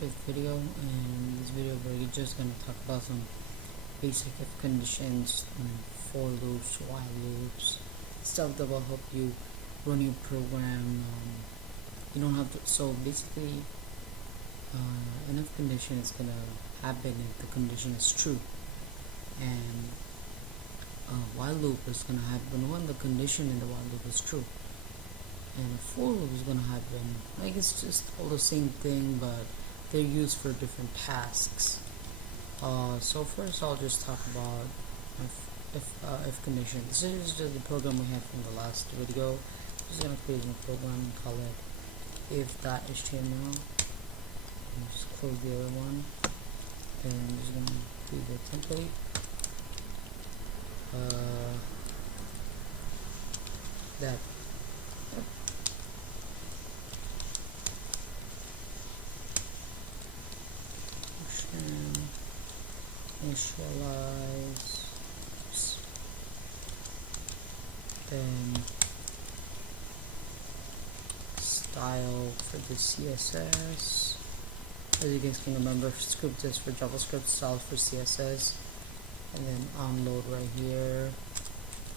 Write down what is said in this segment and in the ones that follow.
fifth video, and in this video we're just gonna talk about some basic if conditions, for loops, while loops, stuff that will help you run your program. You don't have to. So basically, an if condition is gonna happen if the condition is true, and while loop is gonna happen when the condition in the while loop is true, and a for loop is gonna happen. Like, it's just all the same thing, but they're used for different tasks. So first I'll just talk about if condition. This is just the program we had from the last video. I'm just gonna create a program and call it if.html. Just close the other one, and I'm just gonna create a template. That function initialize, then style for the CSS. As you guys can remember, script is for JavaScript, style for CSS, and then onload right here.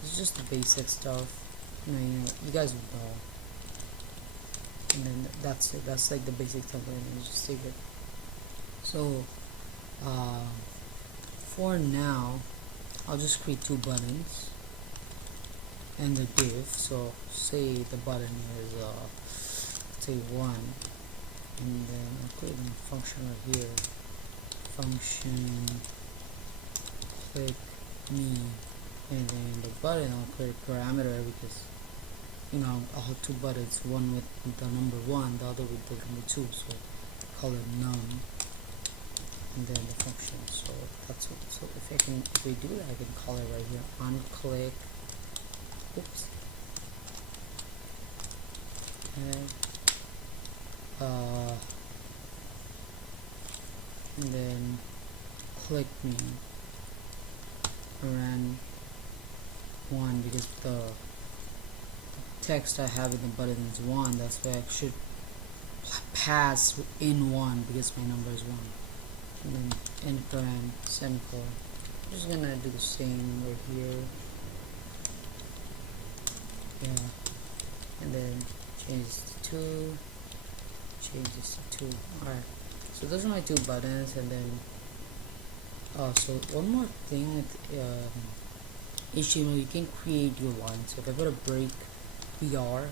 It's just the basic stuff. You guys would know. And then that's it. That's like the basic template, and just save it. So for now, I'll just create two buttons and the div. So say the button is say 1, and then I'll create a function right here. Function click me, and then the button I'll create a parameter because I'll have two buttons, one with the number 1, the other with the number 2, so call it num, and then the function. So that's it. So if we do that, I can call it right here on click. Oops. And then click me around 1 because the text I have in the button is 1. That's why I should pass in 1 because my number is 1. And then enter and semicolon. I'm just gonna do the same right here. And then change this to 2. Change this to 2. Alright. So those are my two buttons, and then so one more thing with HTML, you can create your line. So if I put a break BR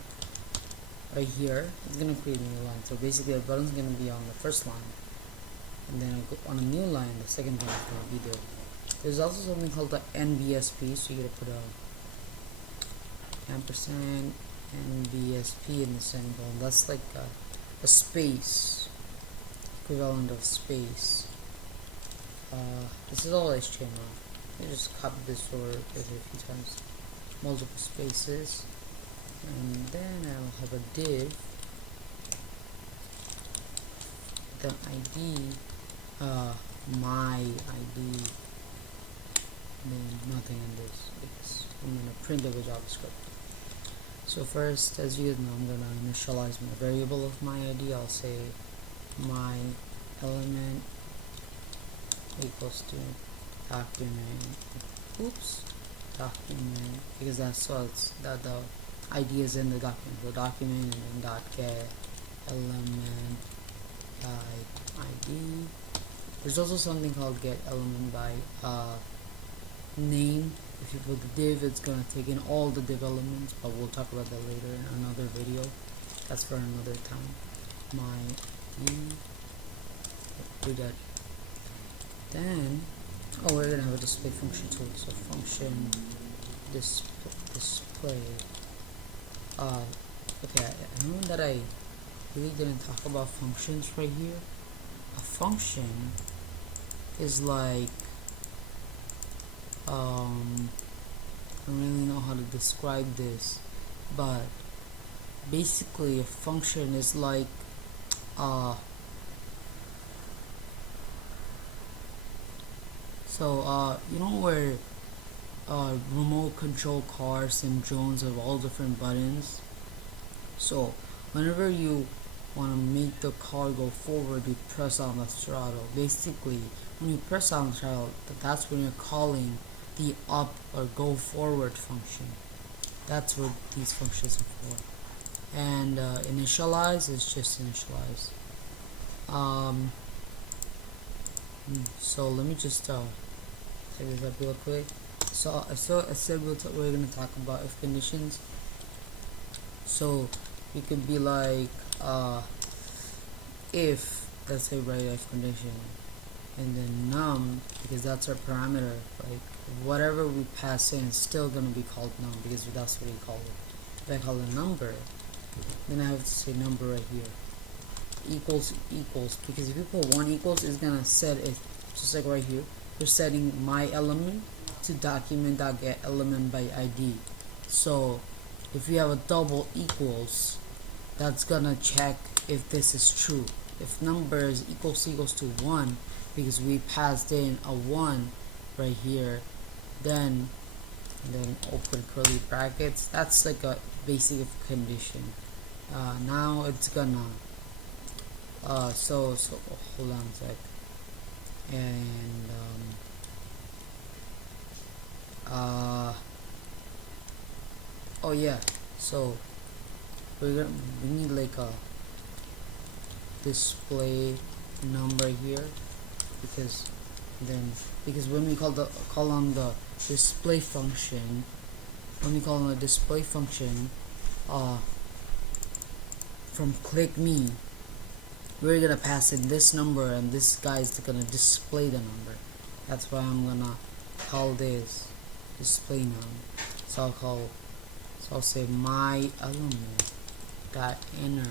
right here, it's gonna create a new line. So basically the button's gonna be on the first line, and then I'll go on a new line, the second one is gonna be there. There's also something called the NBSP, so you gotta put a ampersand NBSP in the semicolon. That's like a space, equivalent of space. This is all HTML. You just copy this over a few times, multiple spaces, and then I'll have a div, the ID, my ID, and then nothing in this because I'm gonna print it with JavaScript. So first, as you know, I'm gonna initialize my variable of my ID. I'll say my element equals to document, document, because that's what that the ID is in the document. So document, and then dot get element by ID. There's also something called get element by name. If you put the div, it's gonna take in all the div elements, but we'll talk about that later in another video. That's for another time. My ID, do that. Then we're gonna have a display function too. So function display. Okay, I know that I really didn't talk about functions right here. A function is like I don't really know how to describe this, but basically a function is like you know where remote control cars and drones have all different buttons. So whenever you want to make the car go forward, you press on the throttle. Basically, when you press on the throttle, that's when you're calling the up or go forward function. That's what these functions are for. And initialize is just initialize. So let me just take this up real quick. So I said we're going to talk about if conditions. So it could be like if, let's say, write if condition, and then num, because that's our parameter, like whatever we pass in is still gonna be called num, because that's what we call it. If I call a number, then I have to say number right here, equals, because if you put 1 equals, it's gonna set it just like right here. We're setting my element to document.get element by ID. So if we have a double equals, that's gonna check if this is true. If number is equals to 1, because we passed in a 1 right here, then open curly brackets, that's like a basic if condition. Now it's gonna so hold on a sec, and oh yeah, so we need like a display number here, because when we call on the display function, from click me, we're gonna pass in this number, and this guy is gonna display the number. That's why I'm gonna call this display num. So I'll say my element dot inner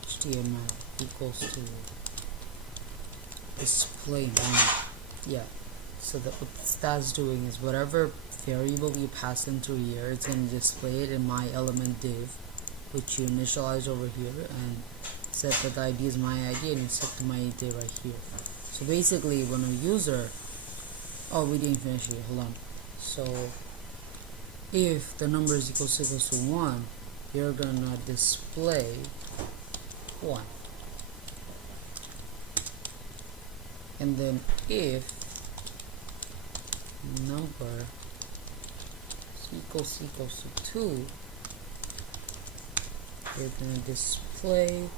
HTML equals to display num. Yeah. So that what that's doing is whatever variable you pass into here, it's gonna display it in my element div, which you initialize over here, and set that the ID is my ID, and you set to my ID right here. So basically, when a user, we didn't finish it. Hold on. So if the number is equals to 1, you're gonna display 1, and then if number is equals to 2, you're gonna display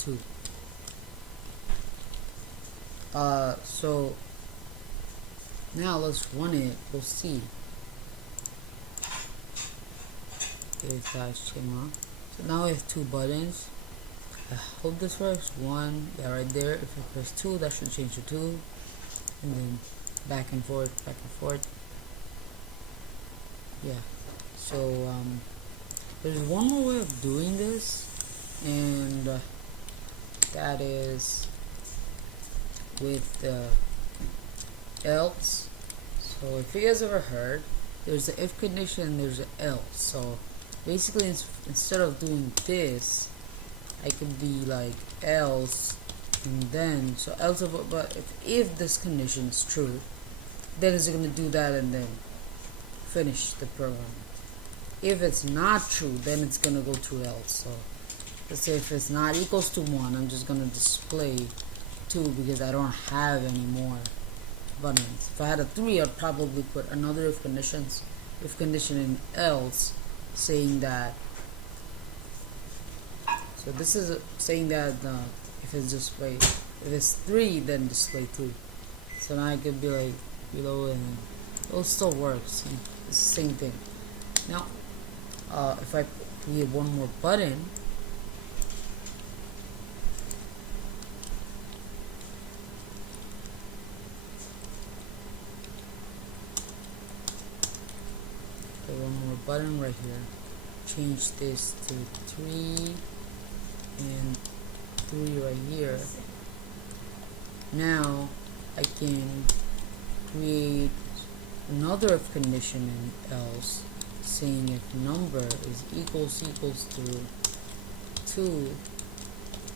2. So now let's run it. We'll see if that's HTML. So now we have 2 buttons. I hope this works. 1, yeah, right there. If I press 2, that should change to 2, and then back and forth. Yeah. So there's one more way of doing this, and that is with else. So if you guys ever heard, there's an if condition, there's an else. So basically, instead of doing this, I could be like else, and then so else but if this condition is true, then it's gonna do that and then finish the program. If it's not true, then it's gonna go to else. So let's say if it's not equals to 1, I'm just gonna display 2, because I don't have any more buttons. If I had a 3, I'd probably put another if condition in else, saying that. So this is saying that if it's 3, then display 3. So now I could be like below, and it still works. It's the same thing. Now, if I create one more button, right here, change this to 3 and 3 right here. Now I can create another if condition in else, saying if number is equals to 2,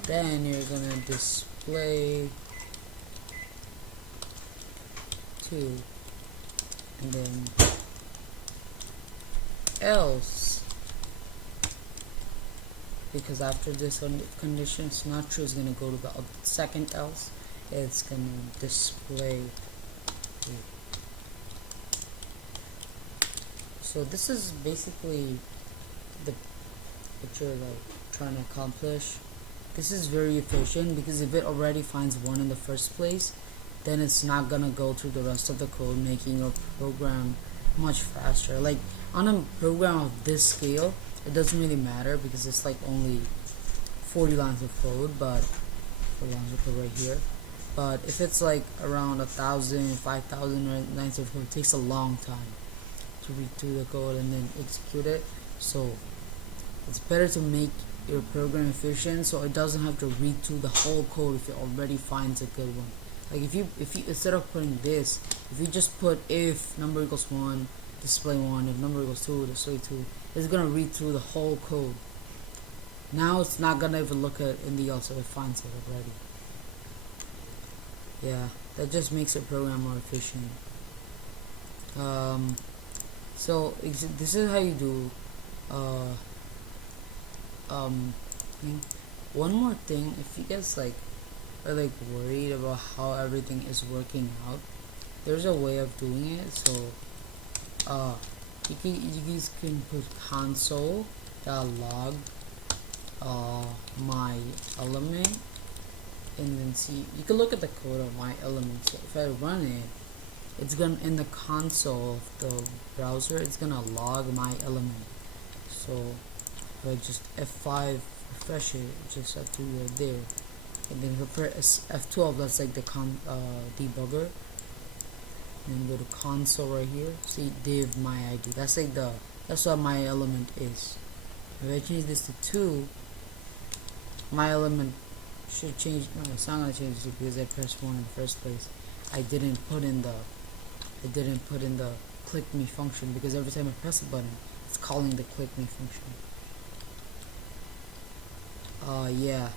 then you're gonna display 2, and then else because after this condition is not true, it's gonna go to the second else. It's gonna display. So this is basically what you're like trying to accomplish. This is very efficient because if it already finds 1 in the first place, then it's not gonna go through the rest of the code, making your program much faster. Like on a program of this scale, it doesn't really matter because it's like only 40 lines of code, but 40 lines of code right here. But if it's like around 1,000, 5,000 lines of code, it takes a long time to read through the code and then execute it. So it's better to make your program efficient so it doesn't have to read through the whole code if it already finds a good one. Like if you instead of putting this, if you just put if number equals 1, display 1, if number equals 2, display 2, it's gonna read through the whole code. Now it's not gonna even look at anything else if it finds it already. Yeah, that just makes your program more efficient. So this is how you do one more thing. If you guys are worried about how everything is working out, there's a way of doing it. So you guys can put console.log my element, and then see, you can look at the code of my element. So if I run it, it's gonna, in the console of the browser, it's gonna log my element. So if I just F5 refresh it, just have to right there, and then press F12, that's like the debugger, and then go to console right here, see div my ID, that's like that's what my element is. If I change this to 2, my element should change. No, it's not gonna change it because I pressed 1 in the first place. I didn't put in the click me function, because every time I press a button, it's calling the click me function. Yeah,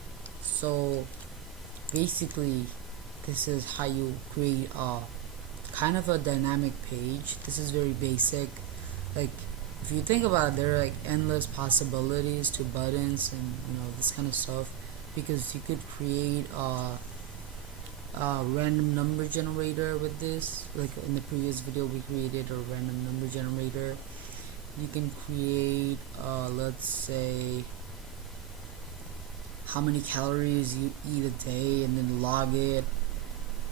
so basically this is how you create kind of a dynamic page. This is very basic. Like if you think about it, there are like endless possibilities to buttons and this kind of stuff, because you could create a random number generator with this. Like in the previous video, we created a random number generator. You can create let's say how many calories you eat a day and then log it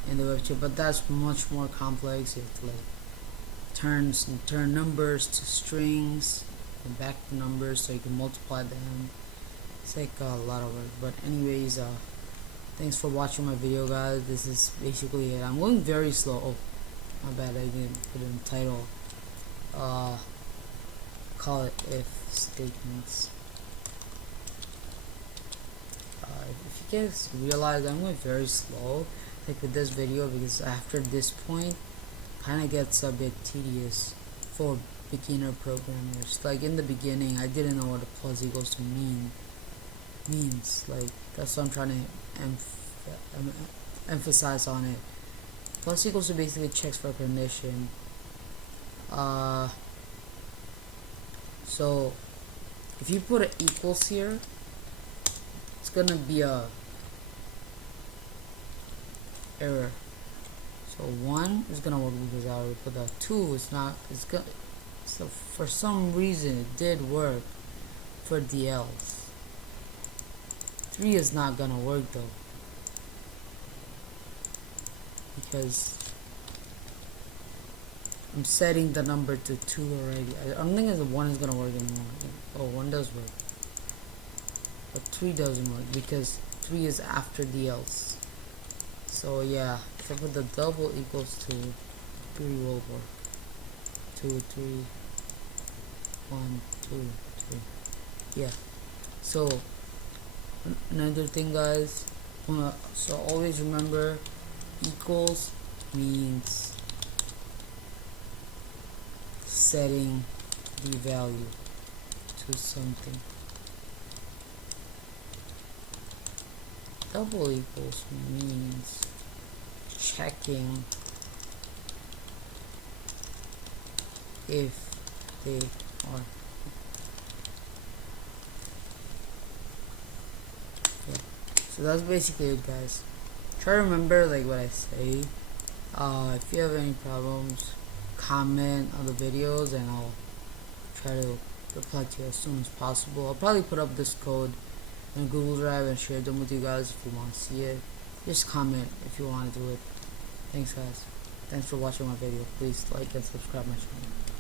in the web chat, but that's much more complex. You have to like turn numbers to strings and back to numbers so you can multiply them. It's like a lot of work, but anyways, thanks for watching my video, guys. This is basically it. I'm going very slow. Oh, my bad, I didn't put it in the title. Call it if statements. If you guys realize, I'm going very slow like with this video, because after this point kind of gets a bit tedious for beginner programmers. Like in the beginning, I didn't know what a plus equals to means. Like that's what I'm trying to emphasize on it. Plus equals to basically checks for condition. So if you put an equals here, it's gonna be a error. So 1 is gonna work because I already put that. 2 is not. It's gonna. So for some reason it did work for the else. 3 is not gonna work though, because I'm setting the number to 2 already. I don't think the 1 is gonna work anymore. Oh, 1 does work, but 3 doesn't work because 3 is after the else. So yeah, if I put the double equals to 3 will work. 2, 3, 1, 2, 3. Yeah. So another thing, guys. So always remember, equals means setting the value to something. Double equals means checking if they are. So that's basically it, guys. Try to remember like what I say. If you have any problems, comment on the videos and I'll try to reply to you as soon as possible. I'll probably put up this code in Google Drive and share them with you guys if you want to see it. Just comment if you want to do it. Thanks, guys. Thanks for watching my video. Please like and subscribe my channel.